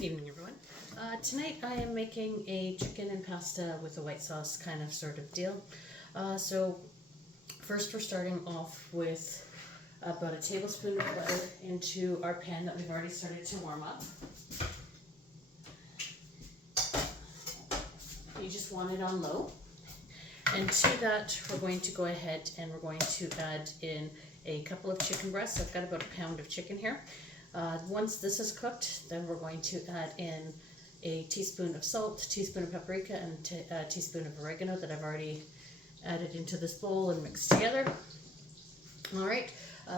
Good evening, everyone. Tonight I am making a chicken and pasta with a white sauce kind of sort of deal. So first we're starting off with about a tablespoon of butter into our pan that we've already started to warm up. You just want it on low. And to that we're going to go ahead and we're going to add in a couple of chicken breasts. I've got about a pound of chicken here. Once this is cooked, then we're going to add in a teaspoon of salt, teaspoon of paprika, and a teaspoon of oregano that I've already added into this bowl and mixed together. Alright,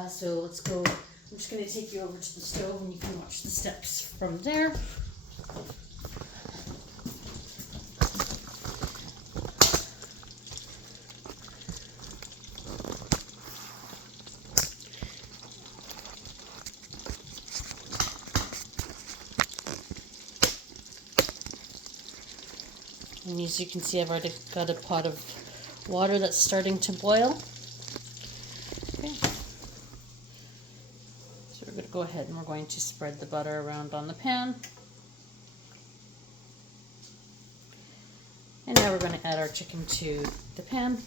so let's go. I'm just going to take you over to the stove and you can watch the steps from there. And as you can see, I've already got a pot of water that's starting to boil. Okay. So we're going to go ahead and we're going to spread the butter around on the pan. And now we're going to add our chicken to the pan.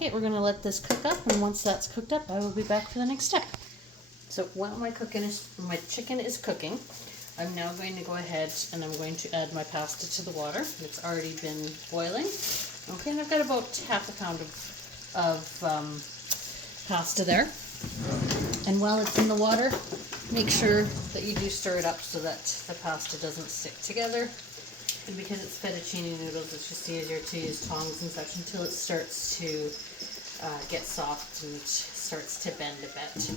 Okay, we're going to let this cook up, and once that's cooked up, I will be back for the next step. So while my chicken is cooking, I'm now going to go ahead and I'm going to add my pasta to the water. It's already been boiling. Okay, and I've got about half a pound of pasta there. And while it's in the water, make sure that you do stir it up so that the pasta doesn't stick together. And because it's fettuccine noodles, it's just easier to use tongs and such until it starts to get soft and starts to bend a bit.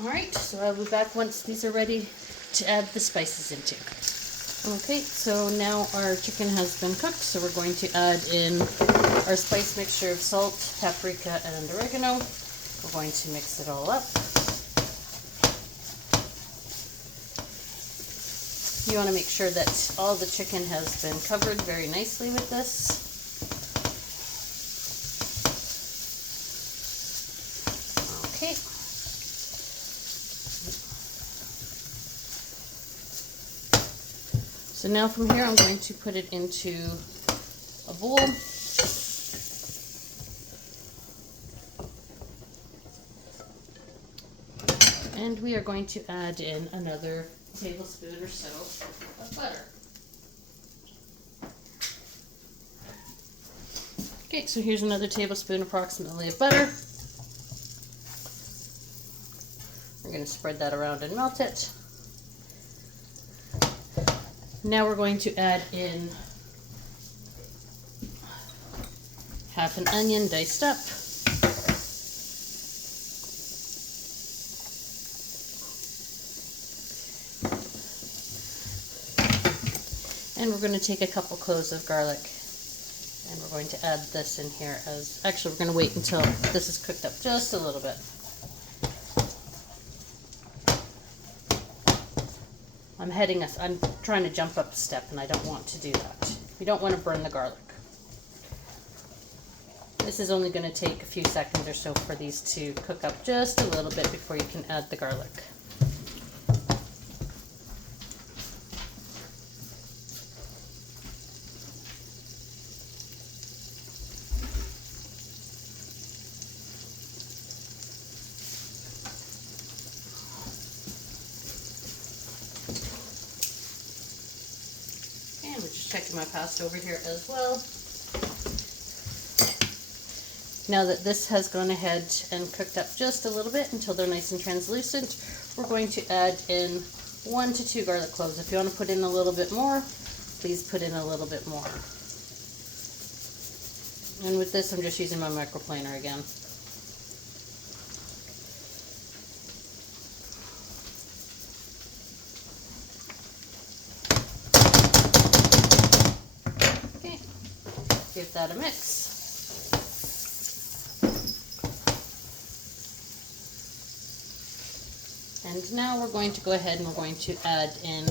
Alright, so I'll be back once these are ready to add the spices into. Okay, so now our chicken has been cooked, so we're going to add in our spice mixture of salt, paprika, and oregano. We're going to mix it all up. You want to make sure that all the chicken has been covered very nicely with this. Okay. So now from here I'm going to put it into a bowl. And we are going to add in another tablespoon or so of butter. Okay, so here's another tablespoon approximately of butter. We're going to spread that around and melt it. Now we're going to add in half an onion diced up. And we're going to take a couple cloves of garlic and we're going to add this in here as, actually we're going to wait until this is cooked up just a little bit. I'm trying to jump up a step and I don't want to do that. You don't want to burn the garlic. This is only going to take a few seconds or so for these to cook up just a little bit before you can add the garlic. We're just checking my pasta over here as well. Now that this has gone ahead and cooked up just a little bit until they're nice and translucent, we're going to add in 1 to 2 garlic cloves. If you want to put in a little bit more, please put in a little bit more. And with this, I'm just using my microplaner again. Give that a mix. And now we're going to go ahead and we're going to add in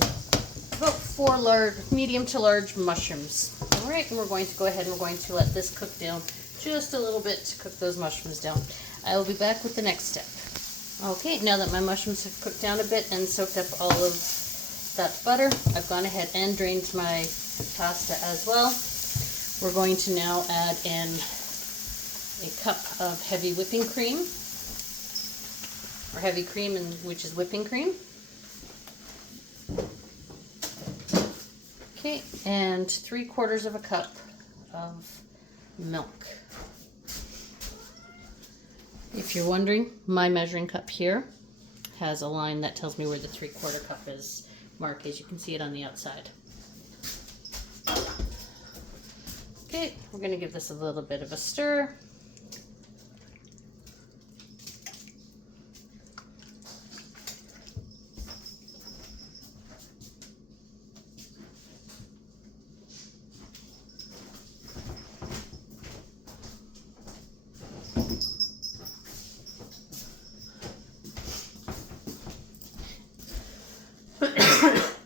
about 4 medium to large mushrooms. Alright, and we're going to go ahead and we're going to let this cook down just a little bit to cook those mushrooms down. I will be back with the next step. Okay, now that my mushrooms have cooked down a bit and soaked up all of that butter, I've gone ahead and drained my pasta as well. We're going to now add in a cup of heavy whipping cream, or heavy cream, which is whipping cream. Okay, and 3/4 of a cup of milk. If you're wondering, my measuring cup here has a line that tells me where the 3/4 cup is marked, as you can see it on the outside. Okay, we're going to give this a little bit of a stir.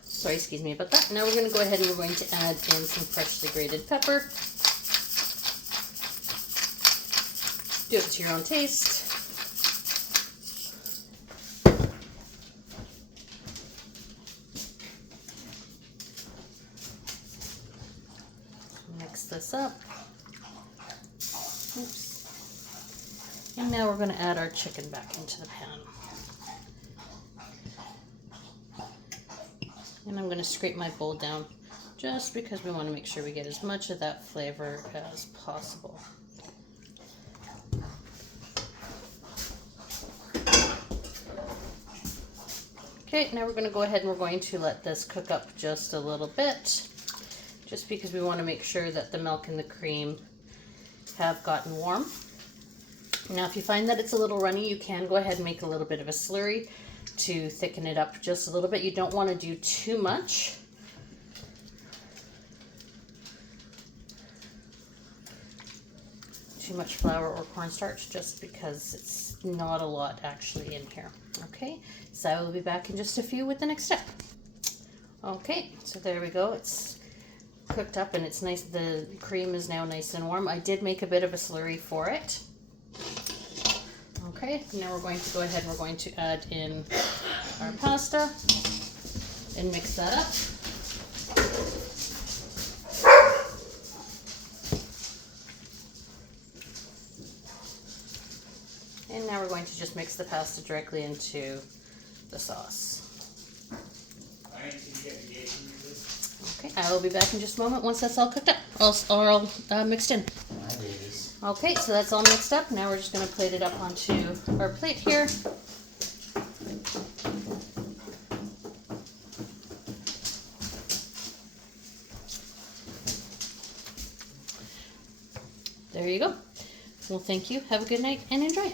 Sorry, excuse me about that. Now we're going to go ahead and we're going to add in some freshly grated pepper. Do it to your own taste. Mix this up. Oops. And now we're going to add our chicken back into the pan. And I'm going to scrape my bowl down just because we want to make sure we get as much of that flavor as possible. Okay, now we're going to go ahead and we're going to let this cook up just a little bit, just because we want to make sure that the milk and the cream have gotten warm. Now if you find that it's a little runny, you can go ahead and make a little bit of a slurry to thicken it up just a little bit. You don't want to do too much. Too much flour or cornstarch, just because it's not a lot actually in here. Okay, so I will be back in just a few with the next step. Okay, so there we go. It's cooked up and it's nice. The cream is now nice and warm. I did make a bit of a slurry for it. Okay, now we're going to go ahead and we're going to add in our pasta and mix that up. And now we're going to just mix the pasta directly into the sauce. Okay, I will be back in just a moment once that's all cooked up, all mixed in. Okay, so that's all mixed up. Now we're just going to plate it up onto our plate here. There you go. Well, thank you. Have a good night and enjoy.